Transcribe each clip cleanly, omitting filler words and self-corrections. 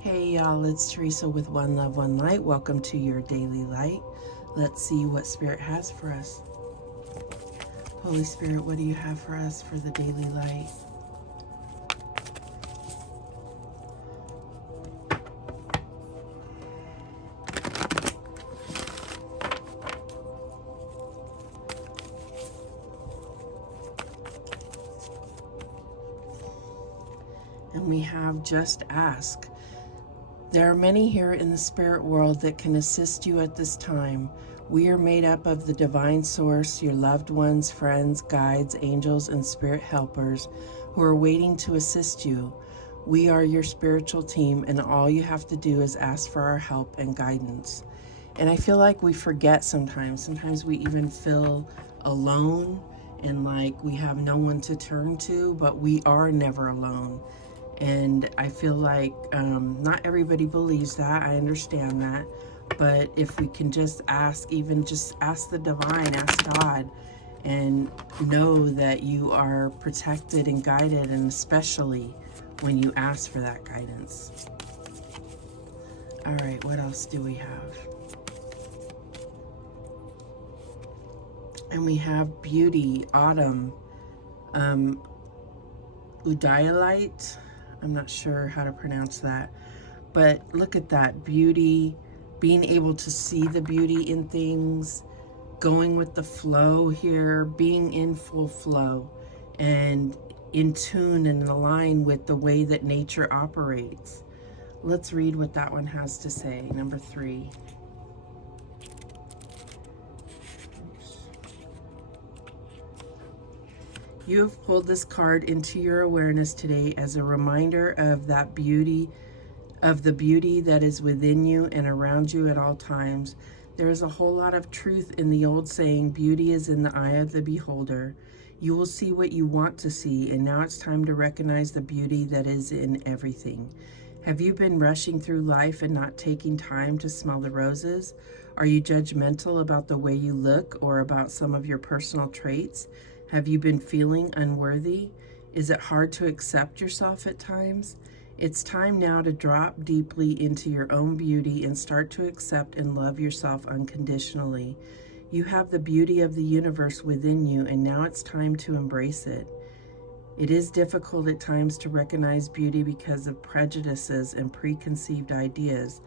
Hey y'all, it's Teresa with One Love, One Light. Welcome to your daily light. Let's see what Spirit has for us. Holy Spirit, what do you have for us for the daily light? And we have just ask. There are many here in the spirit world that can assist you at this time. We are made up of the divine source, your loved ones, friends, guides, angels, and spirit helpers who are waiting to assist you. We are your spiritual team, and all you have to do is ask for our help and guidance. And I feel like we forget sometimes. Sometimes we even feel alone and like we have no one to turn to, but we are never alone. And I feel like not everybody believes that. I understand that. But if we can just ask, even just ask the divine, ask God, and know that you are protected and guided, and especially when you ask for that guidance. All right, what else do we have? And we have beauty, autumn, Udayalite. I'm not sure how to pronounce that, but look at that beauty, being able to see the beauty in things, going with the flow here, being in full flow and in tune and in line with the way that nature operates. Let's read what that one has to say. Number 3. You have pulled this card into your awareness today as a reminder of that beauty, of the beauty that is within you and around you at all times. There is a whole lot of truth in the old saying, beauty is in the eye of the beholder. You will see what you want to see, and now it's time to recognize the beauty that is in everything. Have you been rushing through life and not taking time to smell the roses? Are you judgmental about the way you look or about some of your personal traits? Have you been feeling unworthy? Is it hard to accept yourself at times? It's time now to drop deeply into your own beauty and start to accept and love yourself unconditionally. You have the beauty of the universe within you, and now it's time to embrace it. It is difficult at times to recognize beauty because of prejudices and preconceived ideas.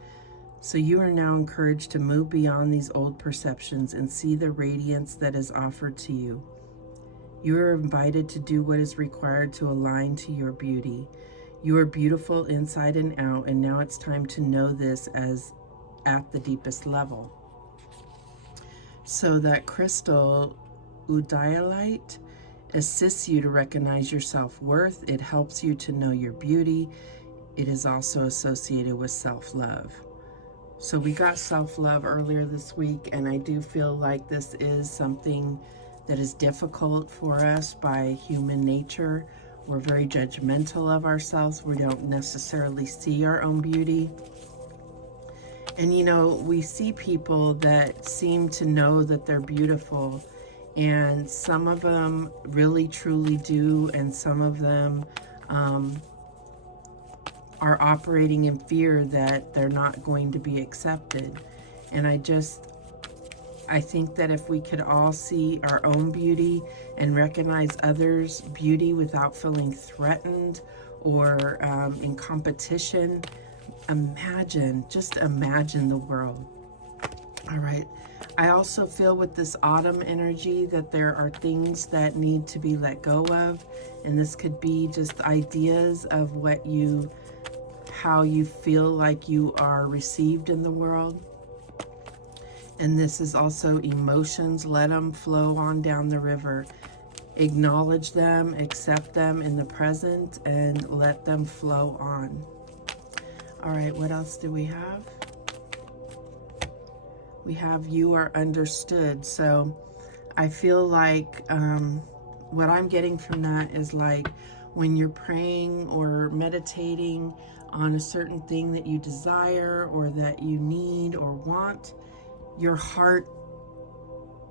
So you are now encouraged to move beyond these old perceptions and see the radiance that is offered to you. You are invited to do what is required to align to your beauty. You are beautiful inside and out, and now it's time to know this as at the deepest level. So that crystal Udayalite assists you to recognize your self-worth. It helps you to know your beauty. It is also associated with self-love. So we got self-love earlier this week, and I do feel like this is something that is difficult for us by human nature. We're very judgmental of ourselves. We don't necessarily see our own beauty. And you know, we see people that seem to know that they're beautiful, and some of them really truly do, and some of them are operating in fear that they're not going to be accepted. And I think that if we could all see our own beauty and recognize others' beauty without feeling threatened or in competition, just imagine the world. All right. I also feel with this autumn energy that there are things that need to be let go of. And this could be just ideas of how you feel like you are received in the world. And this is also emotions. Let them flow on down the river. Acknowledge them, accept them in the present, and let them flow on. All right, what else do we have? We have you are understood. So I feel like what I'm getting from that is like when you're praying or meditating on a certain thing that you desire or that you need or want, your heart,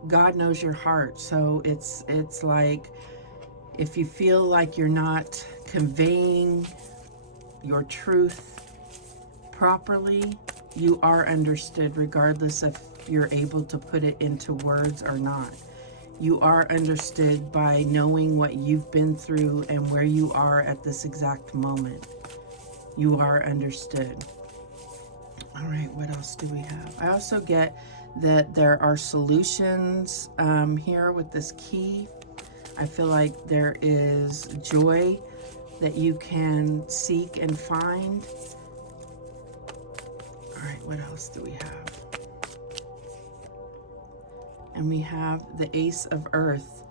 God knows your heart. So it's like if you feel like you're not conveying your truth, properly, you are understood regardless if you're able to put it into words or not. You are understood by knowing what you've been through and where you are at this exact moment. You are understood. All right, what else do we have? I also get that there are solutions here with this key. I feel like there is joy that you can seek and find. All right, what else do we have? And we have the Ace of Earth,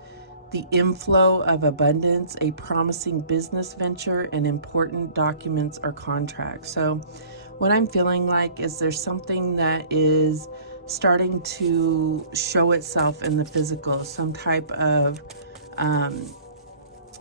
the inflow of abundance, a promising business venture, and important documents or contracts. So what I'm feeling like is there's something that is starting to show itself in the physical, some type of,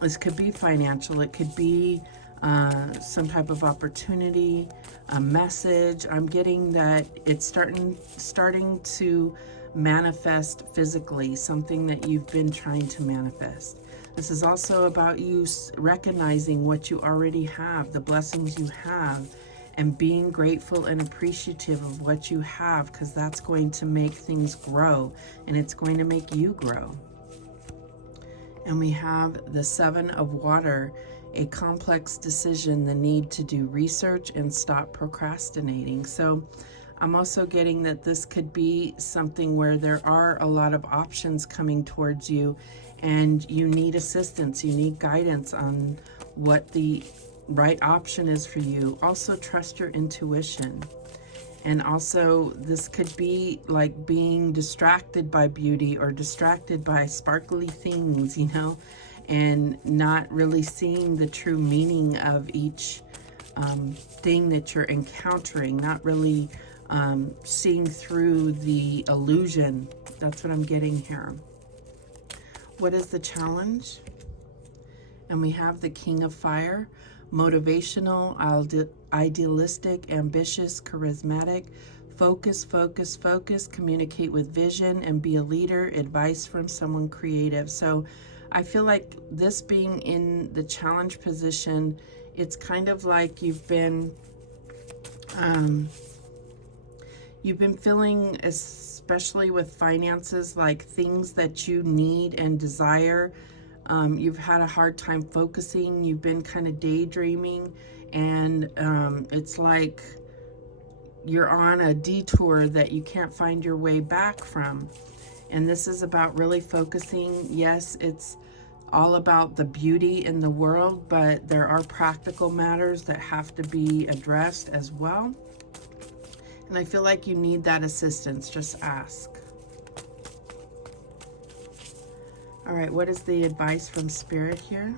this could be financial, it could be some type of opportunity, a message. I'm getting that it's starting to manifest physically, something that you've been trying to manifest. This is also about you recognizing what you already have, the blessings you have, and being grateful and appreciative of what you have, because that's going to make things grow, and it's going to make you grow. And we have the Seven of Water, a complex decision, the need to do research and stop procrastinating. So I'm also getting that this could be something where there are a lot of options coming towards you, and you need assistance, you need guidance on what the right option is for you. Also trust your intuition. And also this could be like being distracted by beauty or distracted by sparkly things, you know, and not really seeing the true meaning of each thing that you're encountering, not really seeing through the illusion. That's what I'm getting here. What is the challenge? And we have the King of Fire, motivational, idealistic, ambitious, charismatic, focus, focus, focus, communicate with vision, and be a leader, advice from someone creative. So I feel like this being in the challenge position, it's kind of like you've been feeling, especially with finances, like things that you need and desire. You've had a hard time focusing. You've been kind of daydreaming, and it's like you're on a detour that you can't find your way back from. And this is about really focusing. Yes, it's all about the beauty in the world, but there are practical matters that have to be addressed as well. And I feel like you need that assistance. Just ask. All right, what is the advice from Spirit here?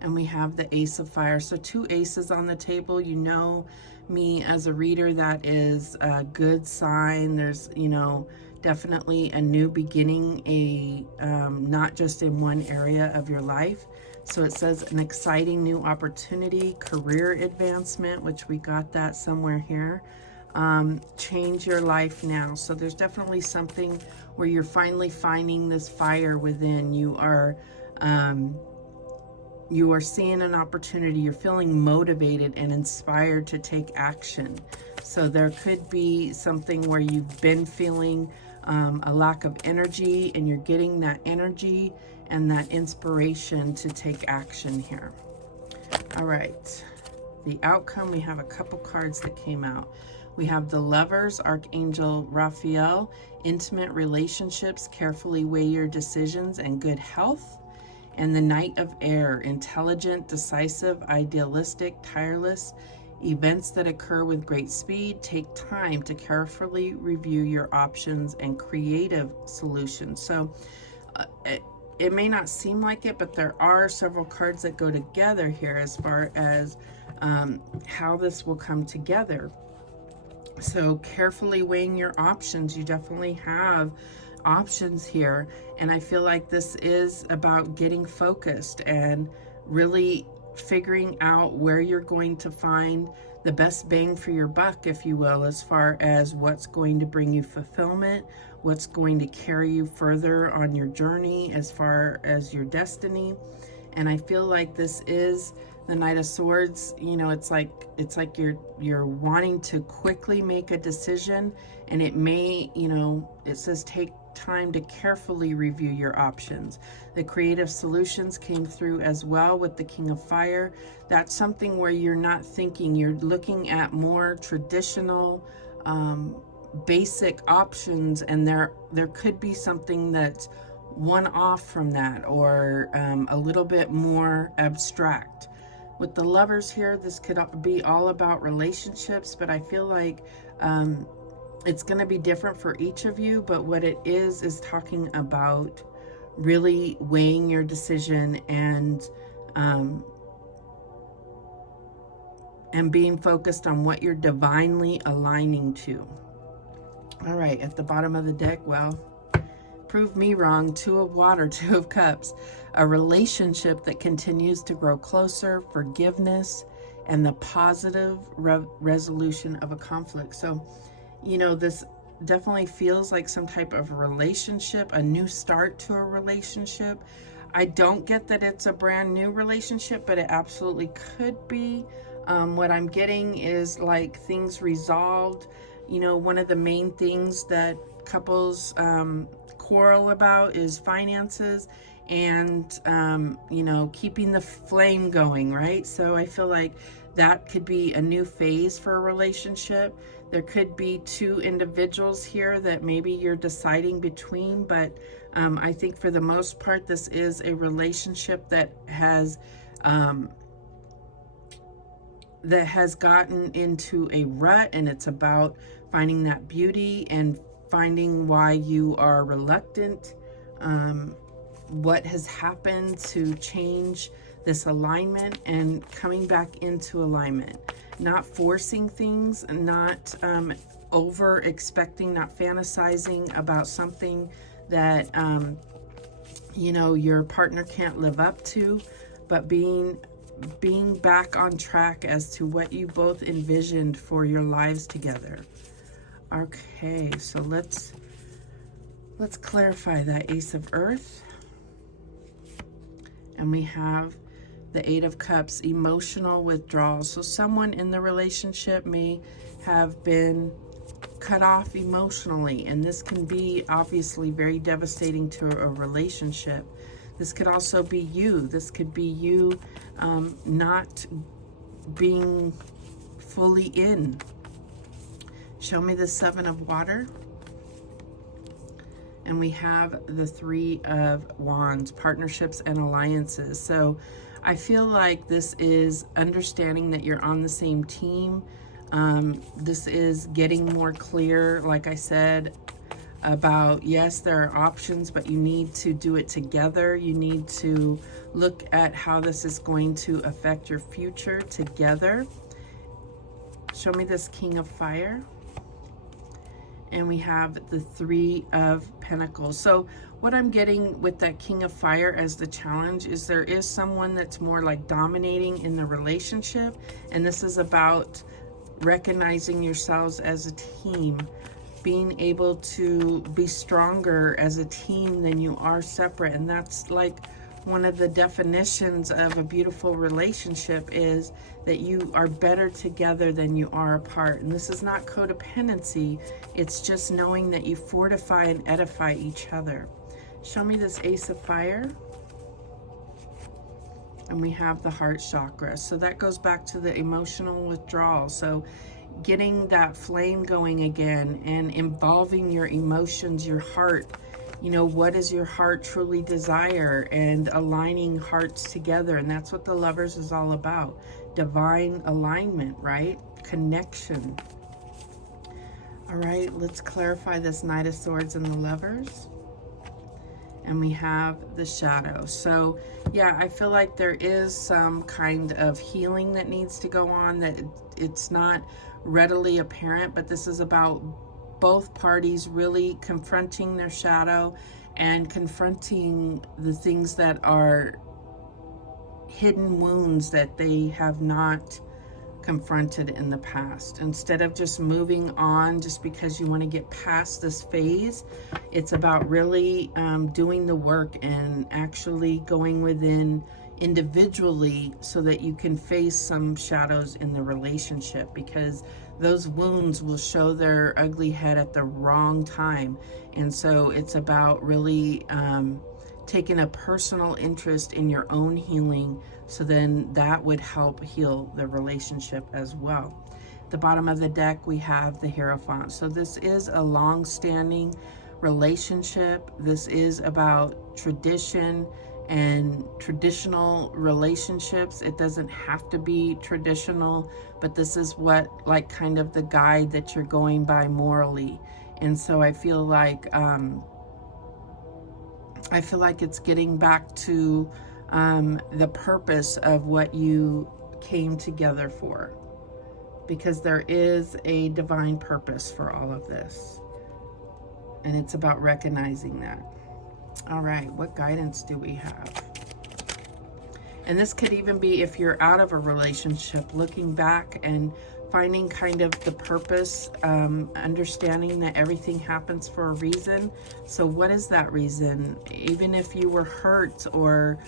And we have the Ace of Fire. So 2 aces on the table. You know me as a reader, that is a good sign. There's, you know, definitely a new beginning, not just in one area of your life. So it says an exciting new opportunity, career advancement, which we got that somewhere here. Change your life now. So there's definitely something where you're finally finding this fire within. You are seeing an opportunity. You're feeling motivated and inspired to take action. So there could be something where you've been feeling a lack of energy, and you're getting that energy and that inspiration to take action here. All right, the outcome, we have a couple cards that came out. We have the Lovers, Archangel Raphael, intimate relationships, carefully weigh your decisions, and good health. And the Knight of Air, intelligent, decisive, idealistic, tireless, events that occur with great speed. Take time to carefully review your options and creative solutions. So it may not seem like it, but there are several cards that go together here as far as how this will come together. So carefully weighing your options. You definitely have options here, and I feel like this is about getting focused and really figuring out where you're going to find the best bang for your buck, if you will, as far as what's going to bring you fulfillment, what's going to carry you further on your journey as far as your destiny. And I feel like this is The Knight of Swords, you know, it's like you're wanting to quickly make a decision, and it may, you know, it says take time to carefully review your options. The creative solutions came through as well with the King of Fire. That's something where you're not thinking, you're looking at more traditional, basic options, and there could be something that's one off from that, or a little bit more abstract. With the Lovers here, this could be all about relationships, but I feel like it's going to be different for each of you. But what it is talking about really weighing your decision and being focused on what you're divinely aligning to. All right, at the bottom of the deck, well, prove me wrong. Two of Water, Two of Cups, a relationship that continues to grow closer, forgiveness, and the positive resolution of a conflict. So, you know, this definitely feels like some type of relationship, a new start to a relationship. I don't get that it's a brand new relationship, but it absolutely could be. What I'm getting is like things resolved. You know, one of the main things that couples quarrel about is finances and, you know, keeping the flame going, right? So I feel like that could be a new phase for a relationship. There could be two individuals here that maybe you're deciding between, but I think for the most part, this is a relationship that has gotten into a rut, and it's about finding that beauty and finding why you are reluctant, what has happened to change this alignment and coming back into alignment. Not forcing things, not over expecting, not fantasizing about something that, you know, your partner can't live up to, but being back on track as to what you both envisioned for your lives together. Okay, so let's clarify that Ace of Earth. And we have the Eight of Cups, emotional withdrawal. So someone in the relationship may have been cut off emotionally, and this can be obviously very devastating to a relationship. This could also be you. This could be you not being fully in. Show me the Seven of Water. And we have the Three of Wands, partnerships and alliances. So I feel like this is understanding that you're on the same team. This is getting more clear, like I said, about, yes, there are options, but you need to do it together. You need to look at how this is going to affect your future together. Show me this King of Fire. And we have the Three of Pentacles. So what I'm getting with that King of Fire as the challenge is there is someone that's more like dominating in the relationship. And this is about recognizing yourselves as a team, being able to be stronger as a team than you are separate. And that's like one of the definitions of a beautiful relationship, is that you are better together than you are apart. And this is not codependency. It's just knowing that you fortify and edify each other. Show me this Ace of Fire. And we have the heart chakra. So that goes back to the emotional withdrawal. So getting that flame going again and involving your emotions, your heart. You know, what does your heart truly desire, and aligning hearts together. And that's what the Lovers is all about. Divine alignment, right? Connection. All right, let's clarify this Knight of Swords and the Lovers. And we have the Shadow. So yeah, I feel like there is some kind of healing that needs to go on, that it's not readily apparent, but this is about both parties really confronting their shadow and confronting the things that are hidden wounds that they have not confronted in the past. Instead of just moving on just because you want to get past this phase, it's about really doing the work and actually going within individually so that you can face some shadows in the relationship, because those wounds will show their ugly head at the wrong time. And so it's about really taking a personal interest in your own healing, so then that would help heal the relationship as well. At the bottom of the deck, we have the Hierophant. So this is a long-standing relationship. This is about tradition and traditional relationships. It doesn't have to be traditional, but this is what, like, kind of the guide that you're going by morally. And so I feel like it's getting back to the purpose of what you came together for, because there is a divine purpose for all of this, and it's about recognizing that. All right, what guidance do we have? And this could even be if you're out of a relationship, looking back and finding kind of the purpose, understanding that everything happens for a reason. So what is that reason? Even if you were hurt or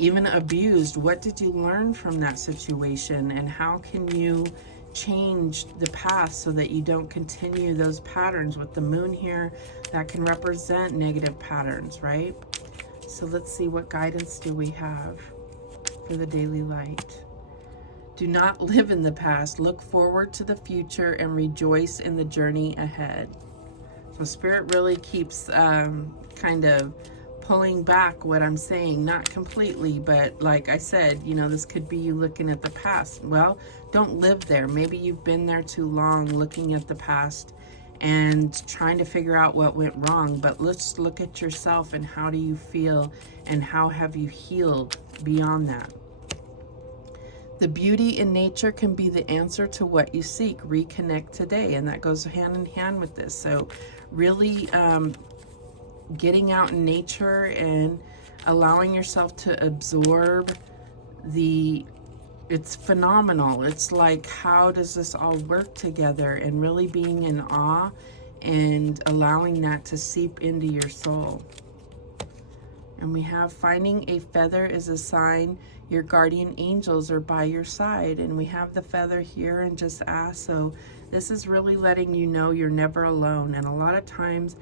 even abused, what did you learn from that situation? And how can you change the past so that you don't continue those patterns? With the moon here, that can represent negative patterns, right? So let's see, what guidance do we have for the daily light? Do not live in the past. Look forward to the future and rejoice in the journey ahead. So Spirit really keeps kind of pulling back what I'm saying, not completely, but like I said, you know, this could be you looking at the past. Well, don't live there. Maybe you've been there too long, looking at the past and trying to figure out what went wrong. But let's look at yourself and how do you feel and how have you healed beyond that. The beauty in nature can be the answer to what you seek. Reconnect today. And that goes hand in hand with this. So really getting out in nature and allowing yourself to absorb it's phenomenal. It's like, how does this all work together? And really being in awe and allowing that to seep into your soul. And we have finding a feather is a sign your guardian angels are by your side. And we have the feather here and just ask. So this is really letting you know you're never alone. And a lot of times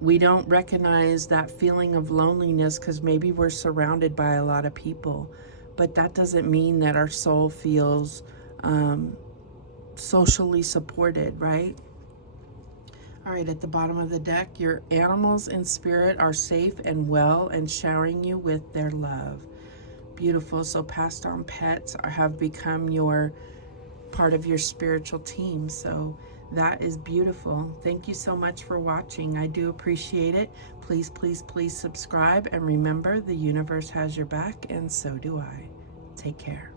we don't recognize that feeling of loneliness because maybe we're surrounded by a lot of people. But that doesn't mean that our soul feels socially supported, right? All right, at the bottom of the deck, your animals and spirit are safe and well and showering you with their love. Beautiful. So passed on pets have become your part of your spiritual team. So that is beautiful. Thank you so much for watching. I do appreciate it. Please, please, please subscribe. And remember, the universe has your back, and so do I. Take care.